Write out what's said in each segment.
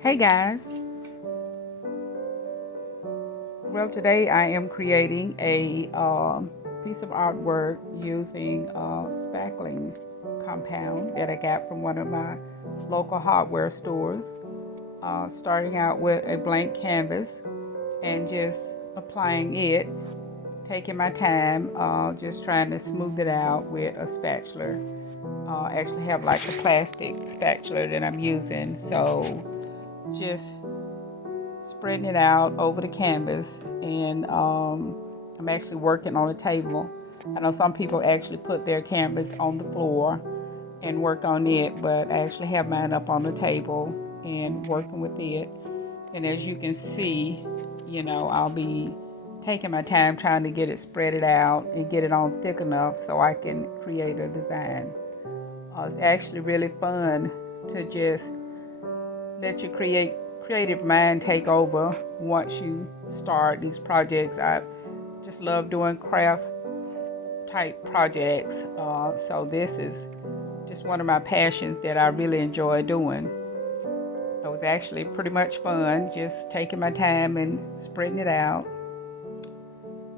Hey guys, well today I am creating a piece of artwork using spackling compound that I got from one of my local hardware stores. Starting out with a blank canvas and just applying it, taking my time, just trying to smooth it out with a spatula. Actually have like a plastic spatula that I'm using, so just spreading it out over the canvas, and I'm actually working on a table. I know some people actually put their canvas on the floor and work on it, but I actually have mine up on the table and working with it. And as you can see, I'll be taking my time trying to get it spread it out and get it on thick enough so I can create a design. It's actually really fun to just let your creative mind take over once you start these projects. I just love doing craft type projects. So this is just one of my passions that I really enjoy doing. It was actually pretty much fun just taking my time and spreading it out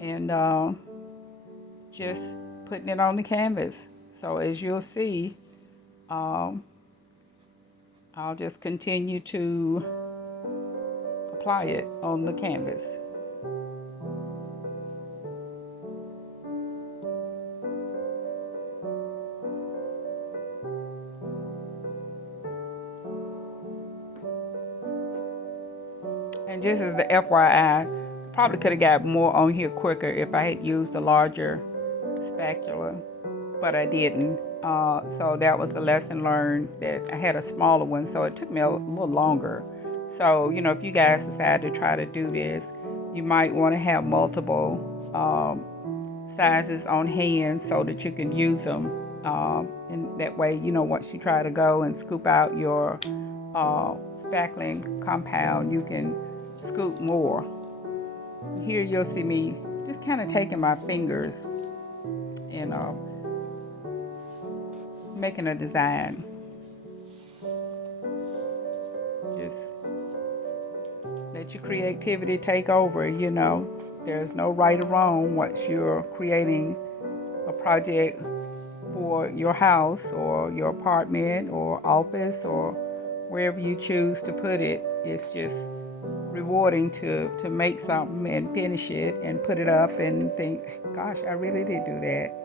and just putting it on the canvas. So as you'll see, um, I'll just continue to apply it on the canvas. And just as the FYI, probably could have got more on here quicker if I had used a larger spatula, but I didn't. So that was a lesson learned that I had a smaller one, so it took me a little longer. So, if you guys decide to try to do this, you might want to have multiple sizes on hand so that you can use them. And that way, once you try to go and scoop out your spackling compound, you can scoop more. Here you'll see me just kind of taking my fingers and making a design. Just let your creativity take over. There's no right or wrong once you're creating a project for your house or your apartment or office or wherever you choose to put it. It's just rewarding to make something and finish it and put it up and think, gosh, I really did do that.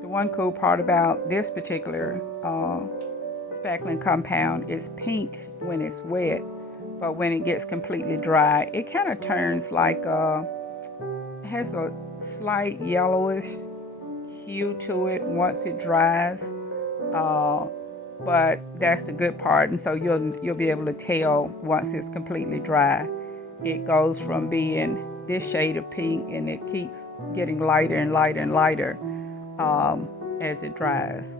The one cool part about this particular spackling compound is pink when it's wet, but when it gets completely dry, it kind of turns like it has a slight yellowish hue to it once it dries. Uh, but that's the good part, and so you'll be able to tell once it's completely dry. It goes from being this shade of pink, and it keeps getting lighter and lighter and lighter as it dries.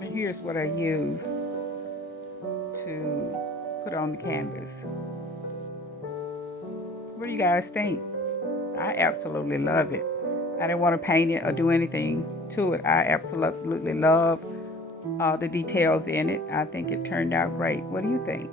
And here's what I use to put on the canvas. What do you guys think? I absolutely love it. I didn't want to paint it or do anything to it. I absolutely love the details in it. I think it turned out great. What do you think?